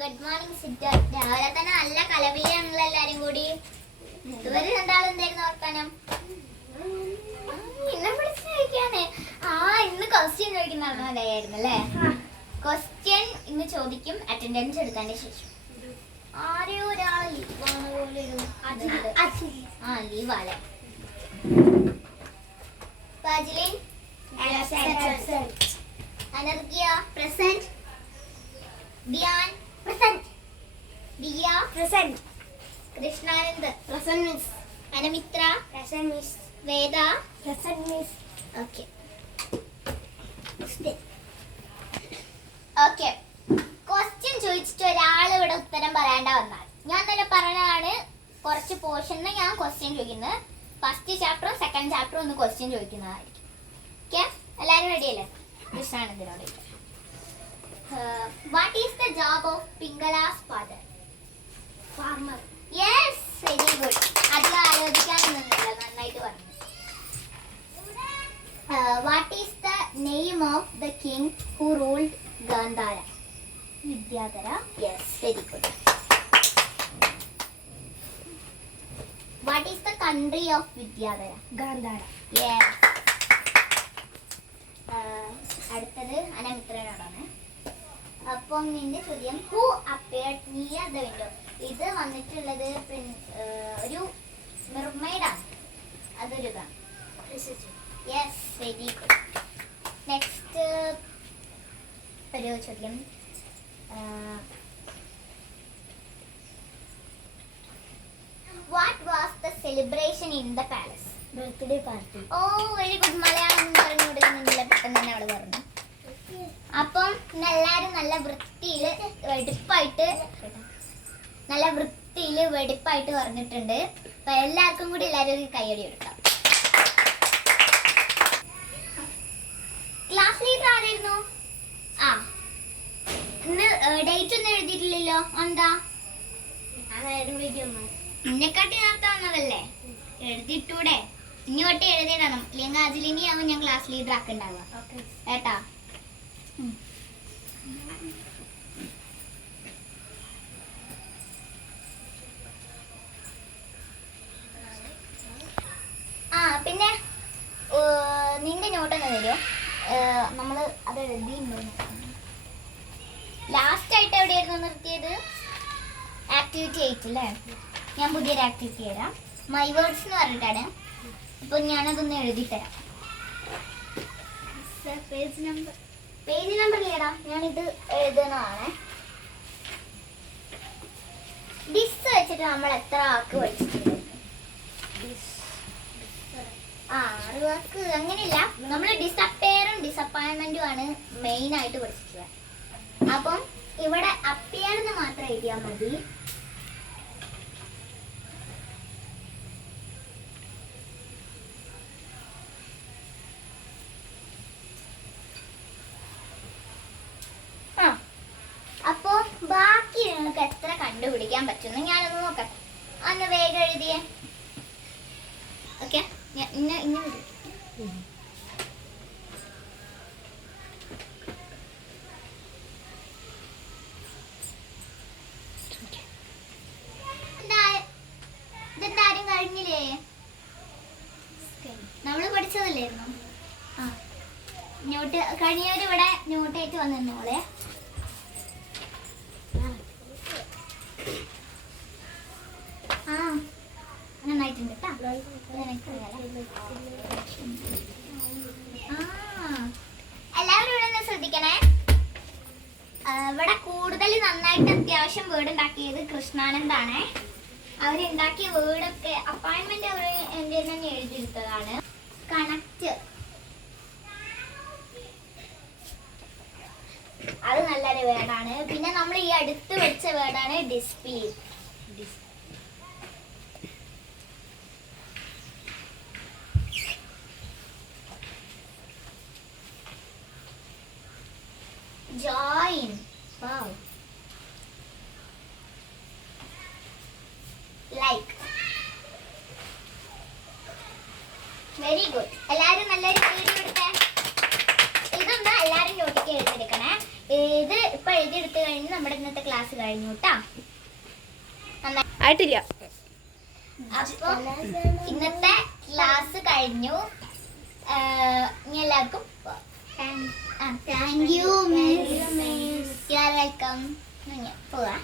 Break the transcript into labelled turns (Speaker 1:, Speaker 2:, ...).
Speaker 1: Good morning
Speaker 2: sister രാവിലെ തന്നെ നല്ല കലപിലാണല്ലോ എല്ലാരും കൂടി. ഇതുവരെ രണ്ടാളും എന്തായിരുന്നു വർത്താനം വിളിച്ച് ചോദിക്കാണ് ആ ഇന്ന് ക്വസ്റ്റ്യൻ ചോദിക്കുന്ന ആയിരുന്നു അല്ലേ? ക്വസ്റ്റ്യൻ ഇന്ന് ചോദിക്കും അറ്റൻഡൻസ് എടുക്കാൻ ശേഷം. ആ Anargya present present Diya
Speaker 1: present
Speaker 2: Krishnanand.
Speaker 1: Present miss
Speaker 2: Anamitra
Speaker 1: present miss
Speaker 2: Veda.
Speaker 1: Present miss
Speaker 2: okay okay question ചോദിച്ചിട്ട് ഒരാൾ ഇവിടെ ഉത്തരം പറയേണ്ട വന്നാൽ. ഞാൻ തന്നെ പറഞ്ഞതാണ് കുറച്ച് പോർഷനിൽ ഞാൻ ക്വസ്റ്റ്യൻ ചോദിക്കുന്നത് ഫസ്റ്റ് ചാപ്റ്ററും സെക്കൻഡ് ചാപ്റ്ററും ഒന്ന് ക്വസ്റ്റ്യൻ ചോദിക്കുന്നതായിരിക്കും ഓക്കെ എല്ലാവരും റെഡിയല്ലേ കൃഷ്ണാനന്ദിനോട് what is the job of Pingala's father
Speaker 1: farmer
Speaker 2: yes very good അധികം ആലോചിക്കാനൊന്നുമില്ല നന്നായിട്ട് പറഞ്ഞു. What is the name of the king who ruled Gandhara Vidyadhara. Yes very good what is the country of Vidyadhara
Speaker 1: Gandhara.
Speaker 2: Yes അടുത്തത് അനമിത്രനോടാണ് അപ്പം നിന്റെ ചോദ്യം who appeared near the window ഇത് വന്നിട്ടുള്ളത് ഒരു മിർമൈഡാണ് അതൊരു ഇതാണ്. യെസ് വെരി ഗുഡ് നെക്സ്റ്റ് ഒരു ചോദ്യം what was the celebration in the palace
Speaker 1: birthday party
Speaker 2: oh very good Malayalam പറഞ്ഞു കൊടുക്കുന്നില്ല പെട്ടെന്ന് തന്നെ അവൾ പറഞ്ഞു. അപ്പം എല്ലാരും നല്ല വൃത്തിയിൽ വെടിപ്പായിട്ട് നല്ല വൃത്തിയിൽ വെടിപ്പായിട്ട് പറഞ്ഞിട്ടുണ്ട്. അപ്പൊ എല്ലാവർക്കും കൂടി എല്ലാരും കൈയടി എടുക്കാം. ക്ലാസ് ലീഡർ ആരായിരുന്നു? ആ. ഇന്ന് ഡേറ്റ് ഒന്നും എഴുതിയിട്ടില്ലല്ലോ. എന്താ? എന്നെക്കാട്ടി നേരത്തെ വന്നതല്ലേ? എഴുതിയിട്ടൂടെ ഇനി തൊട്ട് എഴുതിയിടണം. ഇല്ലെങ്കിൽ അതിലിനി ആവും ഞാൻ ക്ലാസ് ലീഡർ ആക്കുണ്ടാവുക കേട്ടാ? ആ പിന്നെ നിന്റെ നോട്ട് തന്നെ തരുമോ നമ്മൾ അത് എഴുതിയിട്ടുണ്ടോ. ലാസ്റ്റ് ആയിട്ട് എവിടെയായിരുന്നു നിർത്തിയത്? ആക്ടിവിറ്റി ആയിട്ടില്ലേ ഞാൻ പുതിയൊരു ആക്ടിവിറ്റി തരാം. മൈ വേർഡ്സ് എന്ന് പറഞ്ഞിട്ടാണ്. അപ്പൊ ഞാനതൊന്ന് എഴുതി തരാം പേജ് നമ്പർ പേജ് നമ്പർ ഇല്ലടാ ഞാനിത് എഴുതുന്നതാണ് ഡിസ് വെച്ചിട്ട് നമ്മൾ എത്ര വാക്ക് പഠിച്ചിട്ടുണ്ട്? ആറ് വാക്ക്. അങ്ങനെയില്ല. നമ്മൾ ഡിസപ്പയറും ഡിസപ്പോയിൻമെന്റും ആണ് മെയിൻ ആയിട്ട് പഠിച്ചിട്ടുള്ളത്. അപ്പം ഇവിടെ അപ്പിയർ എന്ന് മാത്രം എഴുതിയാൽ മതി ആ അപ്പോ ബാക്കി നിങ്ങൾക്ക് എത്ര കണ്ടുപിടിക്കാൻ പറ്റുന്നു ഞാനൊന്ന് നോക്കാം. ഒന്ന് വേഗം എഴുതിയേ. ഓക്കെ? ഇന്ന ഇന്ന കഴിഞ്ഞില്ലേ? നമ്മൾ പഠിച്ചതല്ലായിരുന്നു ആ എല്ലാവരും ഇവിടെ നിന്ന് ശ്രദ്ധിക്കണേ. ഇവിടെ കൂടുതൽ നന്നായിട്ട് അത്യാവശ്യം വീട് ഉണ്ടാക്കിയത് കൃഷ്ണാനന്ദാണ്. അവരുണ്ടാക്കിയ വീടൊക്കെ അപ്പോയിന്റ്മെന്റ് അവർ എന്റെ തന്നെ എഴുതിയെടുത്തതാണ്? കണക്ട് അത് നല്ലൊരു വേർഡാണ് പിന്നെ നമ്മൾ ഈ അടുത്ത് വെച്ച വേർഡാണ് display join like very good എല്ലാവരും നല്ലൊരു വീഡിയോ എടുത്തേ? ഇതൊന്ന് എല്ലാവരും നോട്ടിക്ക് എഴുതിയെടുക്കണേ ഇത് ഇപ്പൊ എഴുതിയെടുത്ത് കഴിഞ്ഞ് നമ്മുടെ ഇന്നത്തെ ക്ലാസ് കഴിഞ്ഞു കേട്ടാ
Speaker 3: ആയിട്ടില്ല.
Speaker 2: അപ്പൊ ഇന്നത്തെ ക്ലാസ് കഴിഞ്ഞു. ഇനി എല്ലാവർക്കും thank you miss you are welcome പോവാ